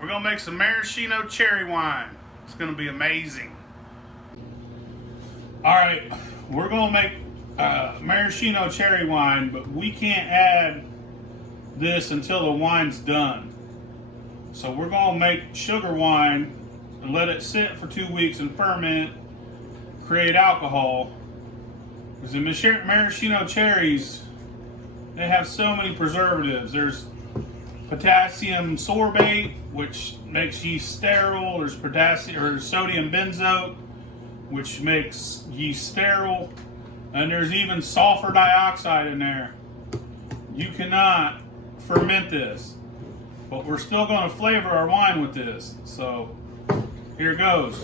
We're gonna make some maraschino cherry wine. It's gonna be amazing. All right, we're gonna make maraschino cherry wine, but we can't add this until the wine's done. So we're gonna make sugar wine and let it sit for 2 weeks and ferment, create alcohol. Because the maraschino cherries, they have so many preservatives. There's potassium sorbate, which makes yeast sterile. There's potassium or sodium benzoate, which makes yeast sterile. And there's even sulfur dioxide in there. You cannot ferment this, but we're still going to flavor our wine with this. So here goes.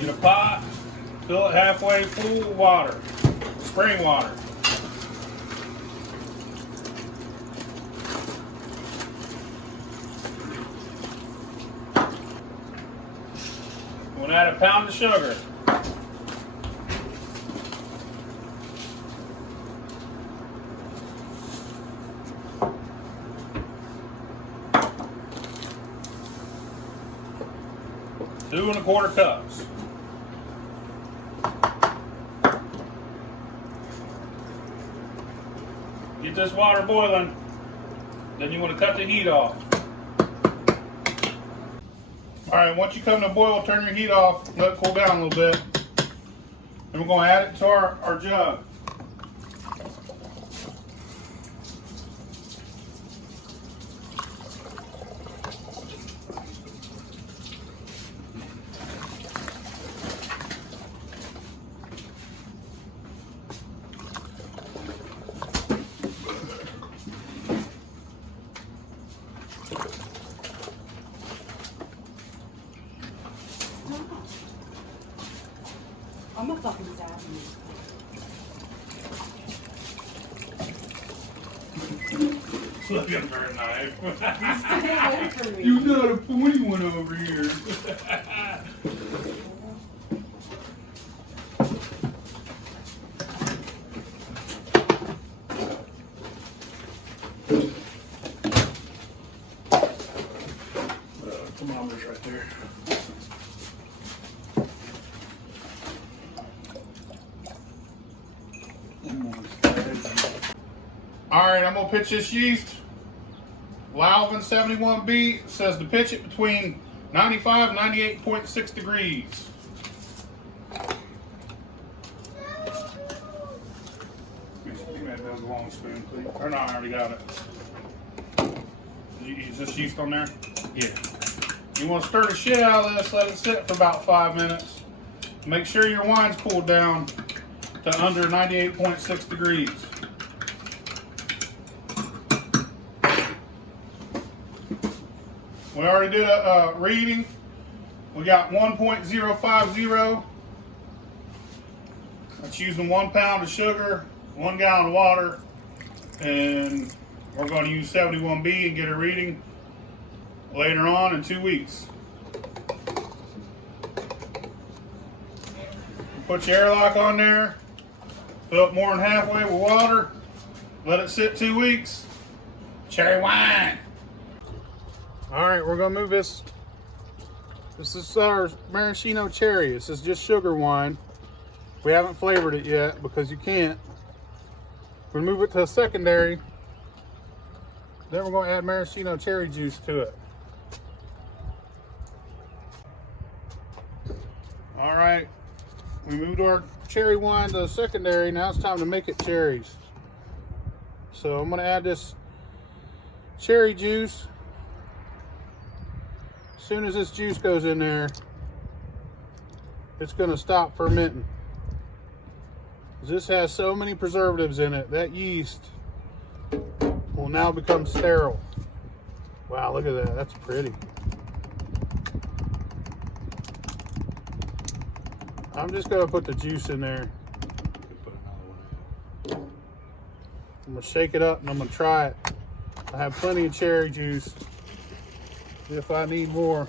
Get a pot, fill it halfway full of water, spring water. We'll add a pound of sugar. Two and a quarter cups. Get this water boiling, then you want to cut the heat off. All right, once you come to a boil, turn your heat off, let it cool down a little bit. Then we're going to add it to our jug. I'm a fucking stab you. Look at her knife. Stay away from me. You got a pointy one over here. Thermometer's right there. All right, I'm gonna pitch this yeast. Lalvin 71B says to pitch it between 95 and 98.6 degrees. Give me that long spoon, please. Or no, I already got it. Is this yeast on there? Yeah. You want to stir the shit out of this, let it sit for about 5 minutes. Make sure your wine's cooled down to under 98.6 degrees. We already did a reading. We got 1.050. That's using 1 pound of sugar, 1 gallon of water, and we're going to use 71B and get a reading later on in 2 weeks. Put your airlock on there, fill it more than halfway with water, let it sit 2 weeks. Cherry wine. All right, we're gonna move this. This is our maraschino cherry. This is just sugar wine. We haven't flavored it yet because you can't. We're gonna move it to a secondary. Then we're gonna add maraschino cherry juice to it. All right, we moved our cherry wine to a secondary. Now it's time to make it cherries. So I'm gonna add this cherry juice. As soon as this juice goes in there, it's going to stop fermenting. This has so many preservatives in it, that yeast will now become sterile. Wow, look at that. That's pretty. I'm just going to put the juice in there. I'm going to shake it up and I'm going to try it. I have plenty of cherry juice. If I need more.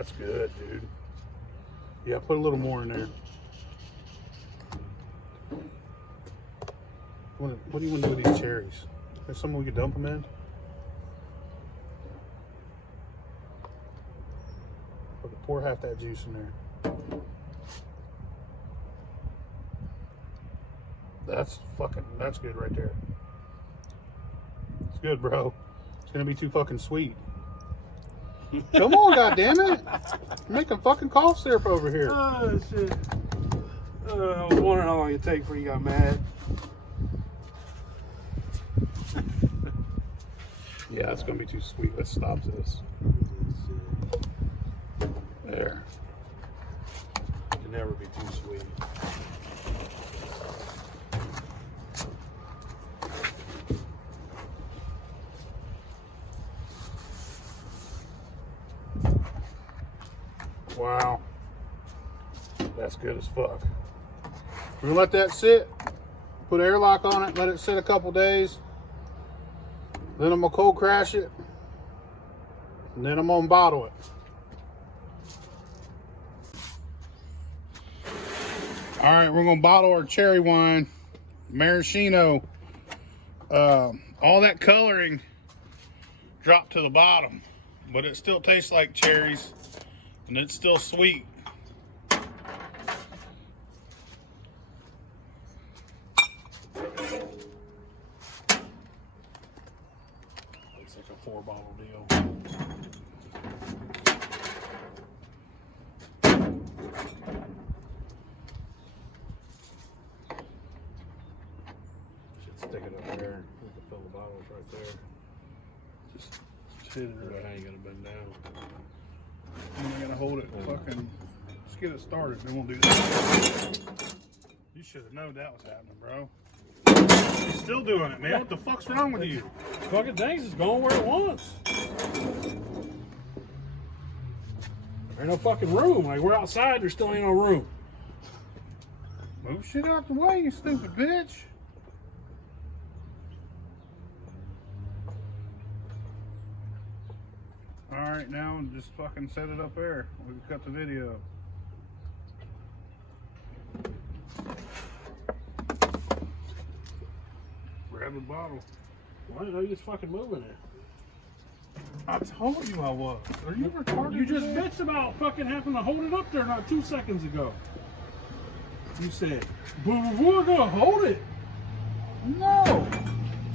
that's good, dude. Yeah, put a little more in there. What do you want to do with these cherries? There's something we could dump them in? Okay, pour half that juice in there. That's good right there. It's good, bro. It's gonna be too fucking sweet. Come on, goddammit. You're making fucking cough syrup over here. Oh, shit. I was wondering how long it'd take before you got mad. Yeah, it's gonna be too sweet. Let's stop this. There. It can never be too sweet. Wow. That's good as fuck. We're gonna let that sit. Put airlock on it. Let it sit a couple days. Then I'm gonna cold crash it. And then I'm gonna bottle it. All right, we're gonna bottle our cherry wine, Maraschino. All that coloring dropped to the bottom, but it still tastes like cherries, and it's still sweet. It's like a 4-bottle deal. Stick it up there. We can fill the bottles right there. Just hit it right. How you gonna bend down? I'm gonna hold it. Fucking, let's get it started. Then we'll do that. You should have known that was happening, bro. You're still doing it, man. What the fuck's wrong with you? Fucking things is going where it wants. There ain't no fucking room. Like, we're outside, there still ain't no room. Move shit out the way, you stupid bitch. Alright, now just fucking set it up there. We can cut the video. Grab the bottle. Why didn't I just fucking moving it? I told you I was. Are you retarded? You just today? bitched about fucking having to hold it up there not 2 seconds ago. You said, but we're gonna hold it. No!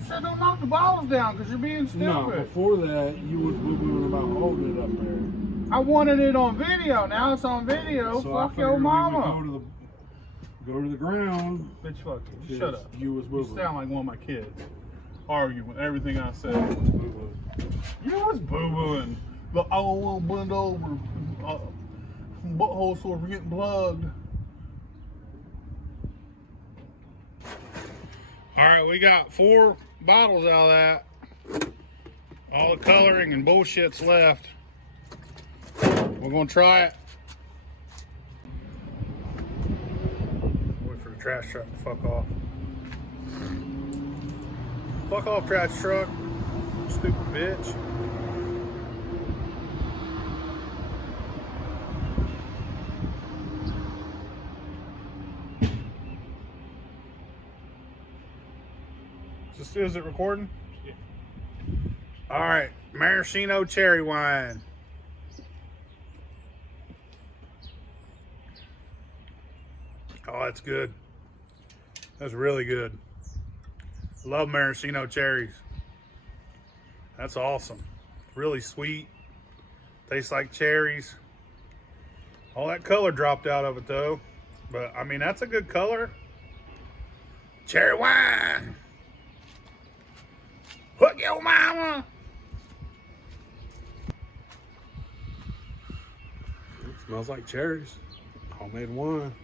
So don't knock the bottles down because you're being stupid. No, before that, you was boo-booing about holding it up there. I wanted it on video. Now it's on video. So I Fuck your mama. Go to the ground. Bitch, fuck you. Shut up. You was You boo-booing. sound like one of my kids. Arguing with everything I said. Boo-booing. You was boo-booing. But I don't want to bend over. Butthole so we're getting plugged. Alright, we got 4 bottles out of that. All the coloring and bullshit's left. We're gonna try it. Wait for the trash truck to fuck off. Fuck off, trash truck. Stupid bitch. Is it recording? Yeah. All right, maraschino cherry wine. Oh, that's good. That's really good. Love maraschino cherries. That's awesome. Really sweet. Tastes like cherries. All that color dropped out of it though. But I mean, that's a good color. Cherry wine. Hook your mama. It smells like cherries. Homemade wine.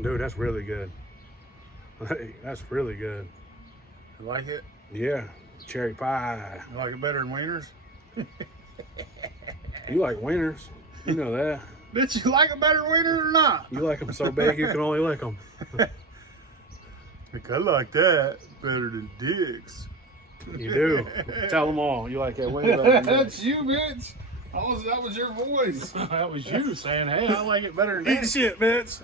Dude, that's really good. Hey, that's really good. You like it? Yeah. Cherry pie. You like it better than wieners? You like wieners. You know that. Bitch, you like it better than wieners or not? You like them so big you can only lick them. I like that better than dicks. You do. Tell them all. You like that way better than me. That's you, bitch. That was your voice. That was you saying, hey, I like it better than that. Eat shit, bitch.